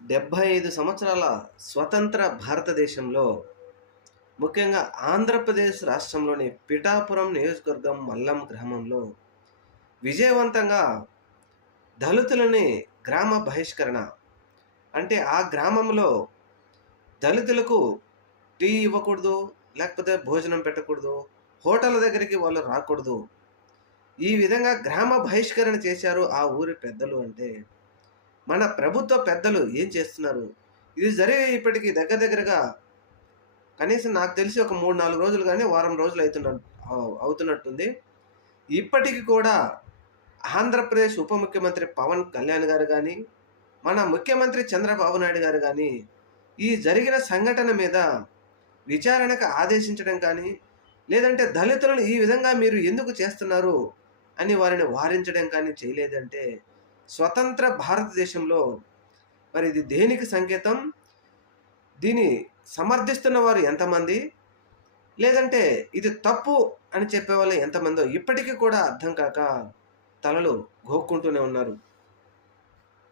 75 సంవత్సరాల స్వతంత్ర భారతదేశంలో, ముఖ్యంగా ఆంధ్రప్రదేశ్ రాష్ట్రంలోని పిఠాపురం నియోజకవర్గం మల్లం గ్రామంలో విజయవంతంగా దళితులని గ్రామ బహిష్కరణ, అంటే ఆ గ్రామంలో దళితులకు టీ ఇవ్వకూడదు, లేకపోతే భోజనం పెట్టకూడదు, హోటళ్ళ దగ్గరికి వాళ్ళు రాకూడదు. ఈ విధంగా గ్రామ బహిష్కరణ చేశారు ఆ ఊరి పెద్దలు. అంటే మన ప్రభుత్వ పెద్దలు ఏం చేస్తున్నారు? ఇది జరిగి ఇప్పటికి దగ్గర దగ్గరగా కనీసం నాకు తెలిసి ఒక 3, 4 రోజులు గాని, వారం రోజులు అవుతున్నట్టుంది. ఇప్పటికి కూడా ఆంధ్రప్రదేశ్ ఉప ముఖ్యమంత్రి పవన్ కళ్యాణ్ గారు గాని, మన ముఖ్యమంత్రి చంద్రబాబు నాయుడు గారు గాని, ఈ జరిగిన సంఘటన మీద విచారణకు ఆదేశించడం కానీ, లేదంటే దళితులను ఈ విధంగా మీరు ఎందుకు చేస్తున్నారు అని వారిని వారించడం కానీ చేయలేదంటే, స్వతంత్ర భారతదేశంలో మరి ఇది దేనికి సంకేతం? దీన్ని సమర్థిస్తున్న వారు ఎంతమంది? లేదంటే ఇది తప్పు అని చెప్పేవాళ్ళు ఎంతమందో ఇప్పటికి కూడా అర్థం కాక తలలు గోక్కుంటూనే ఉన్నారు.